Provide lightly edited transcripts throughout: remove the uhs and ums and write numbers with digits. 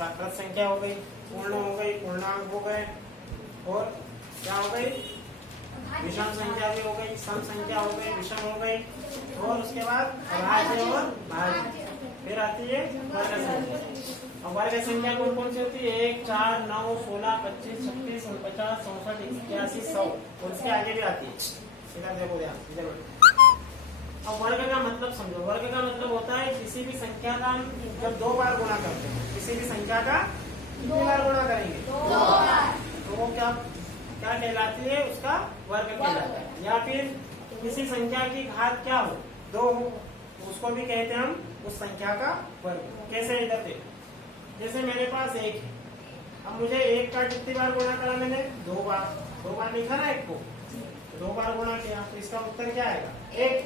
प्राकृत संख्या हो गई, पूर्ण हो गई, पूर्णांक हो गए, और क्या हो गई, विषम संख्या भी हो गई, सम संख्या हो गई, विषम हो गई, और उसके बाद भाज्य और भाज्य। फिर आती है वर्ग संख्या। और वर्ग संख्या कौन कौन सी होती है? 1, 4, 9, 16, 25, 36, 49, 64, 81, 100, और उसके आगे भी आती है। इधर देखो ध्यान, इधर देखो। अब वर्ग का मतलब समझो। वर्ग का मतलब होता है किसी भी संख्या का हम जब 2 बार गुणा करते हैं, किसी भी संख्या का कितनी बार गुणा करेंगे? 2 बार। तो वो क्या क्या कहलाती है? उसका वर्ग कहलाता है। या फिर किसी संख्या की घात क्या हो? 2 हो, उसको भी कहते हैं हम उस संख्या का वर्ग। कैसे? इधर देखो, जैसे मेरे पास 1 है, अब मुझे 1 का कितनी बार गुणा करा मैंने? 2 बार। 2 बार लिखा ना 1 को, 2 बार गुणा किया, तो इसका उत्तर क्या आएगा? 1।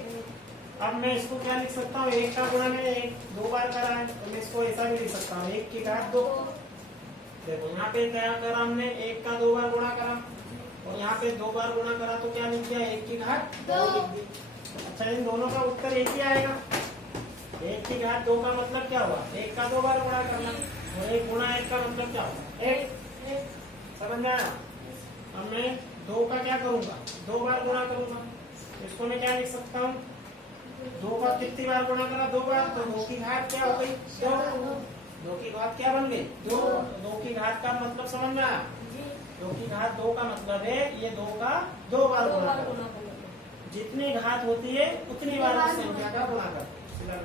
अब मैं इसको क्या लिख सकता हूँ? 1 का गुणा मैंने 2 बार करा है, तो मैं इसको ऐसा भी लिख सकता हूँ, 1 की घात 2। देखो यहाँ पे क्या करा हमने? 1 का 2 बार गुणा करा, और यहाँ पे 2 बार गुणा करा, तो क्या लिख दिया? 1 की घात 2 लिख दी। अच्छा, इन दोनों का उत्तर एक ही आएगा। 1 की घात 2 का मतलब क्या हुआ? 1 का 2 बार गुणा करना, और 1 गुणा 1 का मतलब क्या हुआ? 1। समझ में आया? अब मैं 2 का क्या करूंगा? 2 बार गुणा करूंगा, इसको मैं क्या लिख सकता हूँ? 2 का कितनी बार गुणा करा? 2 बार, तो 2 की घात क्या हो गई? 2। 2 की घात क्या बन गई? 2। 2 की घात का मतलब समझ में आया? 2 की घात 2 का मतलब है ये 2 का 2 बार गुणा करना। जितनी घात होती है उतनी बार उस संख्या का गुणा करते हैं।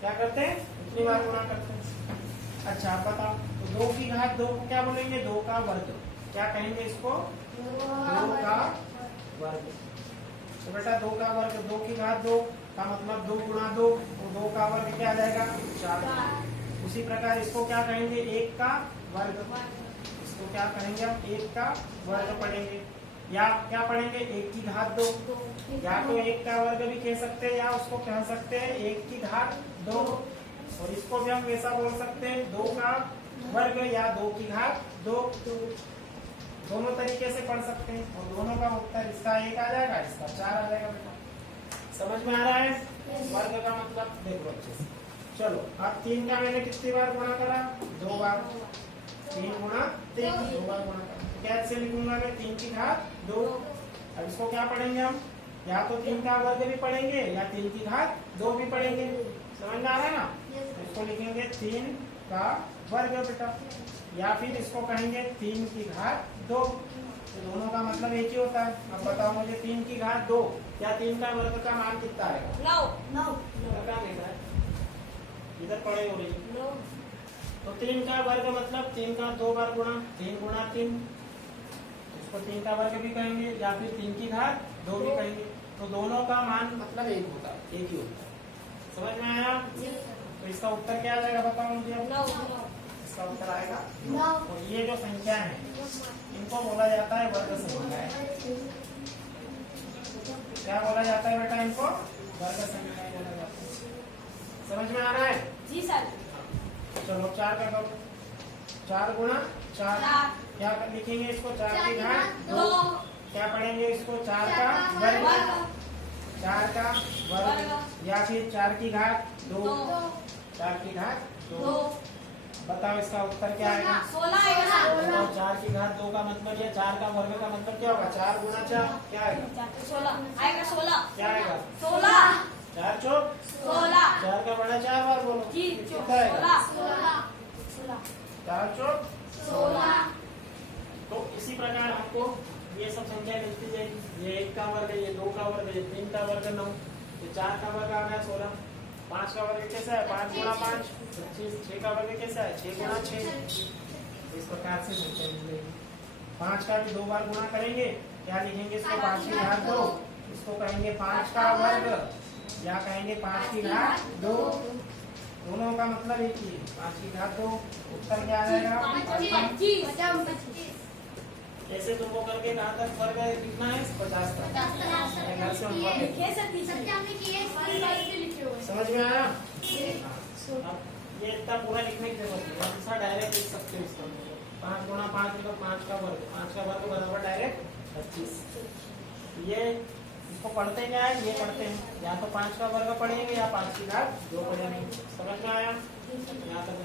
क्या करते हैं? उतनी बार गुणा करते हैं। अच्छा, आप बताओ, तो 2 की घात 2 को क्या बोलेंगे? 2 का वर्ग। क्या कहेंगे इसको? 2 का वर्ग। तो बेटा 2 का वर्ग, 2 की घात 2 का मतलब 2 गुणा 2, तो 2 का वर्ग क्या आ जाएगा? 4। उसी प्रकार इसको क्या कहेंगे? 1 का वर्ग। इसको क्या कहेंगे? हम 1 का वर्ग पढ़ेंगे, या क्या पढ़ेंगे? 1 की घात 2। या तो 1 का वर्ग भी कह सकते हैं, या उसको कह सकते हैं 1 की घात 2, और इसको भी हम वैसा बोल सकते हैं 2 का वर्ग या 2 की घात 2। दोनों तरीके से पढ़ सकते हैं, और दोनों का उत्तर इसका 1 आ जाएगा, इसका 4 आ जाएगा। बेटा समझ में आ रहा है? वर्ग का मतलब देखो अच्छे से। चलो, अब 3 का मैंने कितनी बार गुणा करा? 2 बार। 3 गुणा 3, 2 बार गुणा करा, कैसे लिखूंगा मैं? 3 की घात 2। अब इसको क्या पढ़ेंगे हम? या तो 3 का वर्ग भी पढ़ेंगे, या 3 की घात 2 भी पढ़ेंगे। समझ में आ रहा है ना? इसको लिखेंगे 3 का वर्ग बेटा, या फिर इसको कहेंगे 3 की घात 2। तो दोनों का मतलब एक ही होता है। अब बताओ मुझे, 3 की घात 2 या 3 का वर्ग का मान कितना आएगा? 9। इधर पढ़े हो रही। तो 3 का वर्ग मतलब 3 का 2 बार गुणा, 3 गुणा 3, इसको 3 का वर्ग भी कहेंगे, या फिर 3 की घात 2 भी कहेंगे। तो दोनों का मान मतलब एक होता है, एक ही होता है। समझ में आया? तो इसका उत्तर क्या आ जाएगा? बताओ मुझे। इसका उत्तर आएगा 9। और ये जो संख्या है इनको बोला जाता है वर्ग संख्या। क्या बोला जाता है बेटा? इनको वर्ग संख्या बोला जाता है। समझ में आ रहा है? जी सर। चलो 4 का करो। 4 गुणा 4, क्या लिखेंगे इसको? 4 की घात 2। क्या पढ़ेंगे इसको? 4 का वर्ग। 4 का वर्ग, या फिर 4 की घात 2। 4 की घात 2। बताओ इसका उत्तर क्या आएगा? 16 आएगा। 4 की घात 2 का मतलब, या 4 का वर्ग का मतलब क्या होगा? 4 गुणा 4 क्या आएगा? 16 आएगा। 16 क्या आएगा? 16। 4 चौक 16। 4 का बड़ा 4 बार बोलो। जी, कितना आएगा? 16। 4 चौक 16। तो इसी प्रकार आपको ये सब संख्या मिलती जाएगी। ये 1 का वर्ग है, ये 2 का वर्ग है, 3 का वर्ग 9, ये 4 का वर्ग आ गया 16, 5 का वर्ग कैसा है? 5 गुणा 5 25, 6 का वर्ग कैसा है? 6 गुणा 6। इस प्रकार से संख्या मिलेगी। 5 का भी 2 बार गुणा करेंगे, क्या लिखेंगे इसको? 5 की घात 2। इसको कहेंगे 5 का वर्ग, या कहेंगे 5 की घात 2। दोनों का मतलब एक ही है, 5 की घात 2। उत्तर क्या आ जाएगा? 25। ऐसे तुमको करके कहाँ तक वर्ग कितना है? 50 तक। घर से समझ में आया? अब ये इतना पूरा लिखने की जरूरत नहीं है, ऐसा डायरेक्ट लिख सकते हो इसका। 5 गुणा 5 मतलब 5 का वर्ग, 5 का वर्ग बराबर डायरेक्ट 25। ये इसको पढ़ते क्या है? ये पढ़ते हैं, या तो 5 का वर्ग पढ़ेंगे, या 5 की घात 2 पढ़ेंगे। समझ में आया? यहाँ तक